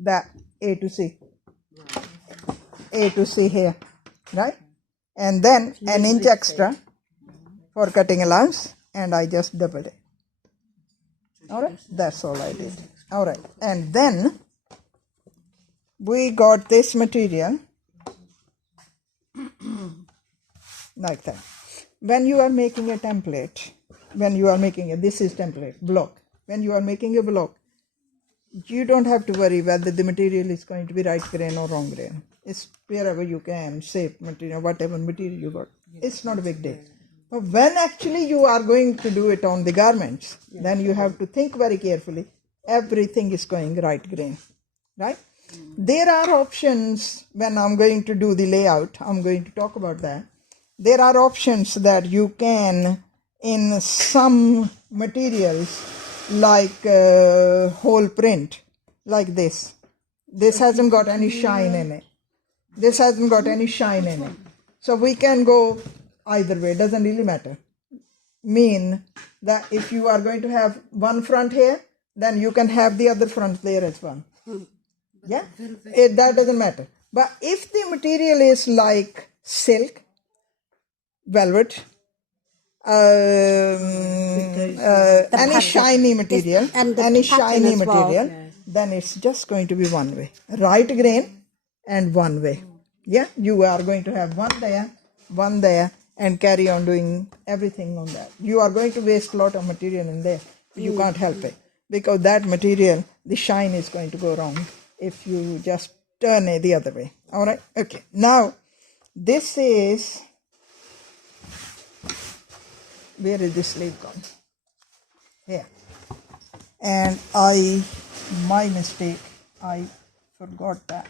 that A to C. A to C here, right? And then an inch extra for cutting allowance, and I just doubled it. All right, that's all I did. All right, and then we got this material like that. When you are making a template, this is template, block. When you are making a block, you don't have to worry whether the material is going to be right grain or wrong grain. It's wherever you can, shape material, whatever material you got. It's not a big deal. But when actually you are going to do it on the garments, then you have to think very carefully. Everything is going right grain, right? There are options when I'm going to do the layout. I'm going to talk about that. There are options that you can, in some materials, like whole print, like this. This hasn't got any shine in it. This hasn't got any shine in it. So we can go either way, doesn't really matter. Mean that if you are going to have one front here, then you can have the other front there as well. Yeah, that doesn't matter. But if the material is like silk, velvet, any shiny material, then it's just going to be one way. Right grain and one way. Yeah, you are going to have one there, and carry on doing everything on that. You are going to waste a lot of material in there. You can't help it. Because that material, the shine is going to go wrong if you just turn it the other way. All right? Okay. Now, this is... Where is this sleeve gone? Here. And my mistake, I forgot that.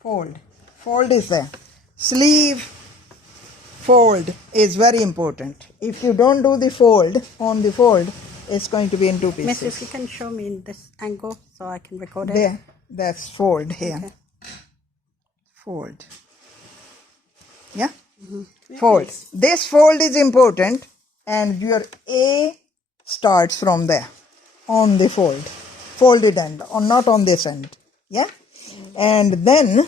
Fold. Fold is there. Sleeve fold is very important. If you don't do the fold, on the fold, it's going to be in two pieces. Miss, if you can show me in this angle so I can record it. There. That's fold here. Okay. Fold. Yeah? Mm-hmm. Fold. Yes. This fold is important, and your A starts from there, on the fold. Folded end, or not on this end. Yeah? Mm-hmm. And then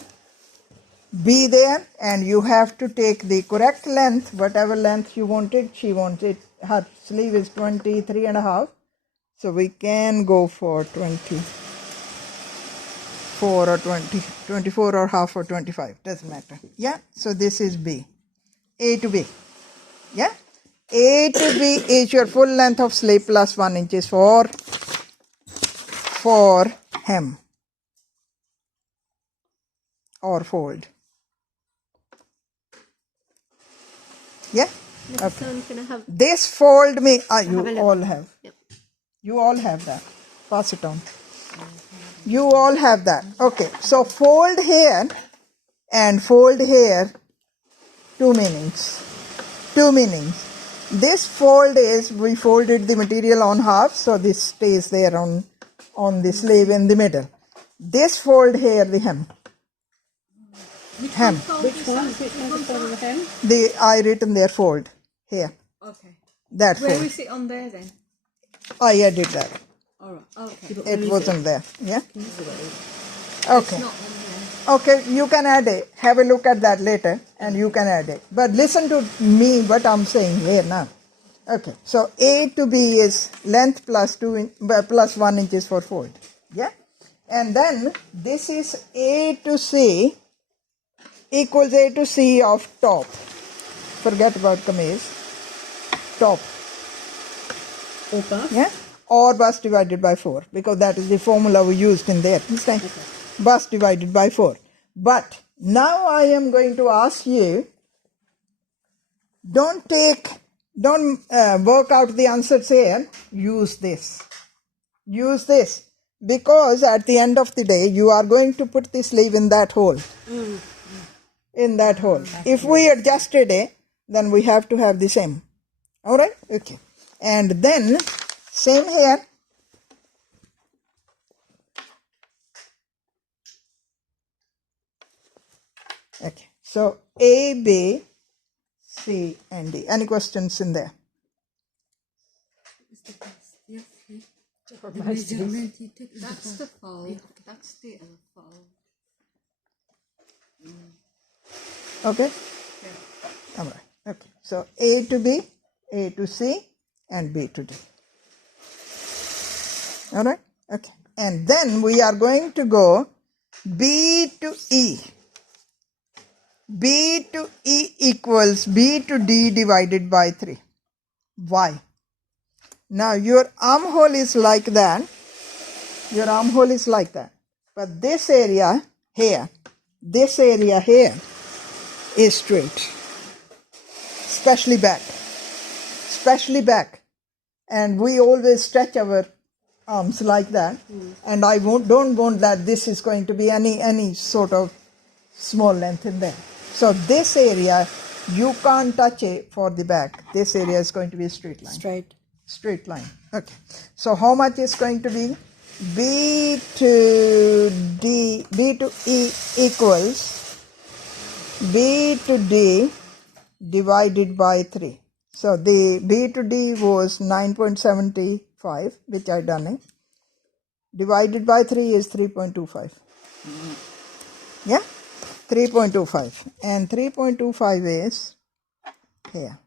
be there, and you have to take the correct length, whatever length you wanted. She wanted, her sleeve is 23.5, so we can go for 24 or 20, 24 or half or 25, doesn't matter. Yeah, so this is B, A to B. Yeah, A to B is your full length of sleeve plus 1 inches for hem or fold. Yeah? Okay. This fold you all have. Yep. You all have that. Pass it on. You all have that. Okay. So fold here and fold here. Two meanings. This fold is, we folded the material on half, so this stays there on the sleeve in the middle. This fold here, the hem. Hem. Which one? Which one's the hem? I written there fold. Here. Okay. That fold. Where is it on there then? I added that. Alright, okay. It wasn't there. Yeah? It's Okay. not on there. Okay, you can add it. Have a look at that later, and you can add it. But listen to me, what I'm saying here now. Okay, so A to B is length plus 1 inches for fold. Yeah? And then this is A to C equals A to C of top. Forget about kameez. Top. Okay. Yeah? Or bust divided by 4, because that is the formula we used in there. Okay. Bust divided by 4. But now I am going to ask you, don't work out the answers here. Use this. Use this. Because at the end of the day, you are going to put the sleeve in that hole. In that hole. If we adjusted it, then we have to have the same. Alright? Okay. And then, same here. Okay. So, A, B, C, and D. Any questions in there? That's the fold. That's That's the fold. Okay? All right. Okay. So A to B, A to C, and B to D. All right? Okay. And then we are going to go B to E. B to E equals B to D divided by 3. Why? Now your armhole is like that. Your armhole is like that. But this area here is straight. Especially back. And we always stretch our arms like that. And I don't want that this is going to be any sort of small length in there. So this area, you can't touch it for the back. This area is going to be a straight line. Straight line. Okay. So how much is going to be? B to E equals B to D divided by 3. So the B to D was 9.75, which I done it. Divided by 3 is 3.25. Yeah? 3.25. And 3.25 is here.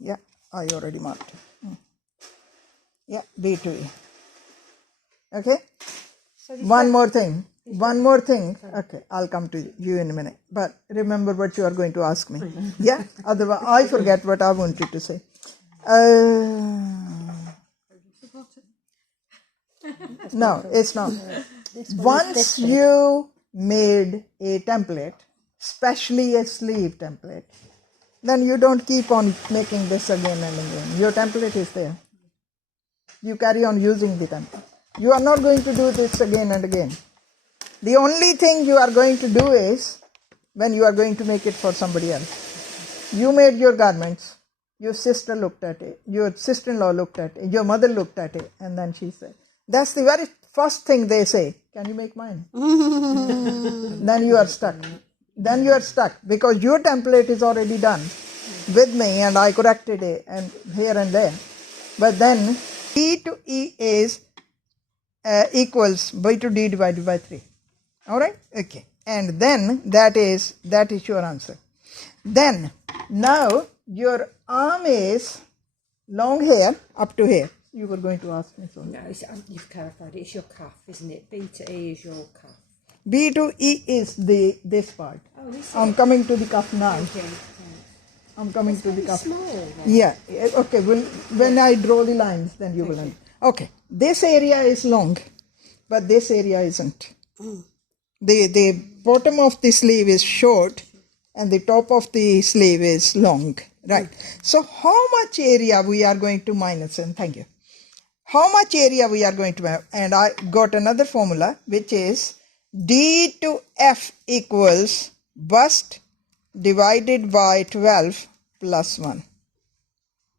Yeah, I already marked it. Yeah, B to E. Okay? One more thing. Okay, I'll come to you in a minute. But remember what you are going to ask me. Yeah? Otherwise, I forget what I wanted to say. No, it's not. Once you made a template, especially a sleeve template, then you don't keep on making this again and again. Your template is there. You carry on using the template. You are not going to do this again and again. The only thing you are going to do is when you are going to make it for somebody else. You made your garments. Your sister looked at it. Your sister-in-law looked at it. Your mother looked at it. And then she said, that's the very first thing they say. Can you make mine? Then you are stuck. Because your template is already done with me and I corrected it and here and there. But then B to E is equals B to D divided by 3. All right? Okay. And then that is your answer. Then now your arm is long here up to here. You were going to ask me something. No, you've clarified it. It's your cuff, isn't it? B to E is your cuff. B to E is this part. Oh, this I'm coming to the cuff now. Okay. I'm coming to the cuff. Small. Yeah. Okay. Well, when I draw the lines, then you will understand. Okay. This area is long, but this area isn't. The bottom of the sleeve is short, and the top of the sleeve is long. Right. So how much area we are going to minus? And thank you. How much area we are going to have? And I got another formula, which is D to F equals bust divided by 12 plus 1.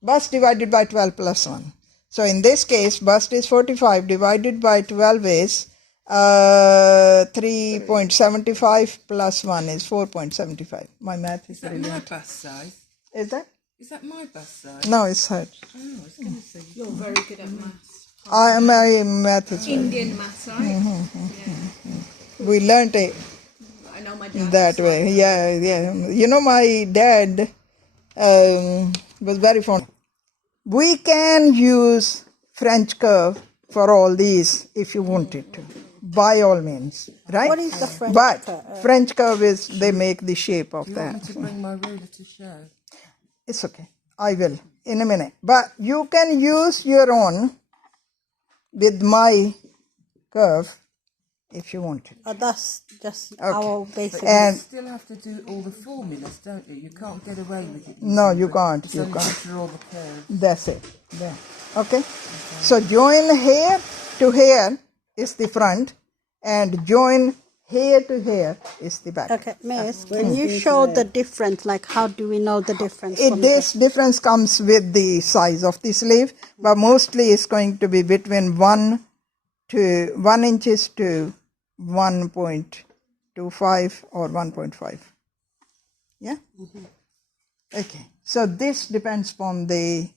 Bust divided by 12 plus 1. So in this case, bust is 45 divided by 12 is 3.75 plus 1 is 4.75. My math is really My bust size. Is that? Is that my bust size? No, it's hers. Oh, I was going to say. You're very good at maths. My math is right. Indian maths, right? We learnt it I know my dad. that way. Yeah. You know, my dad was very fond. We can use French curve for all these if you wanted to, by all means, right? What is the French but curve? French curve is they make the shape of Do you want me that. to bring my ruler to show? It's okay. I will in a minute. But you can use your own with my curve if you want to. That's just our basic. You And still have to do all the formulas, don't you? You can't get away with it. no, you can't. It's You only can't. to draw the curve. That's it. There. Okay. So join here to here is the front, and join here to here is the back. Okay, Miss, can you show the difference? Like, how do we know the difference? This difference comes with the size of the sleeve, but mostly it's going to be between 1 inches to 1.25 or 1.5. Yeah? Okay. So this depends upon the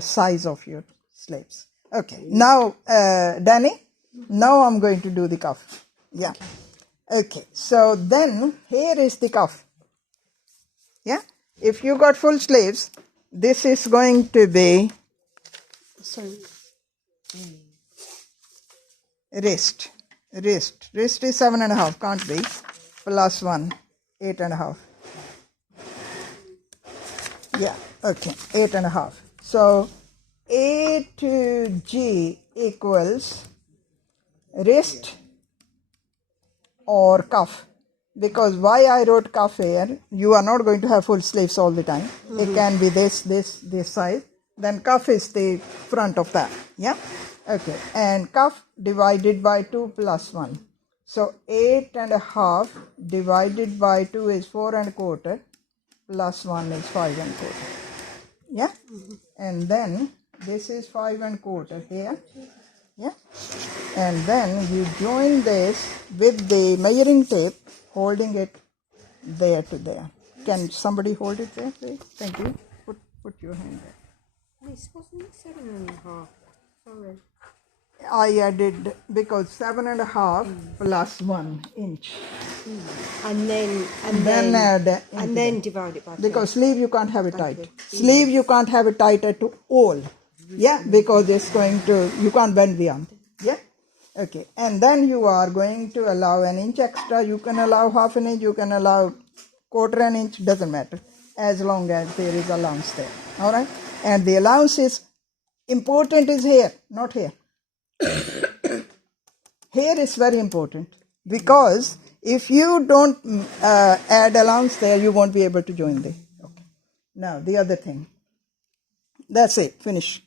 size of your sleeves. Okay. Now, Danny, Now I'm going to do the cuff. Yeah. Okay. So then here is the cuff. Yeah. If you got full sleeves, this is going to be Sorry. wrist. Wrist is 7.5, can't be, plus 1, 8.5. Yeah, okay, 8.5. So A to G equals wrist or cuff. Because why I wrote cuff here, you are not going to have full sleeves all the time. It can be this size. Then cuff is the front of that. Yeah? Okay. And cuff divided by 2 plus 1. So 8.5 divided by 2 is 4.25 plus 1 is 5.25. Yeah? And then this is 5.25 here. Yeah? And then you join this with the measuring tape, holding it there to there. Can somebody hold it there, please? Thank you. Put your hand there. This wasn't it 7.5. Sorry. I added because 7.5 plus 1 inch. And then Then add and then divide it by 2. because sleeve you can't have it tight. Sleeve you can't have it tight at all. Yeah, because it's going to, you can't bend the arm. Yeah? Okay. And then you are going to allow an inch extra. You can allow half an inch, you can allow quarter an inch, doesn't matter. As long as there is allowance there. Alright? And the allowance is important is here, not here. Here is very important because if you don't add allowance there, you won't be able to join the. Okay. Now the other thing. That's it. Finish.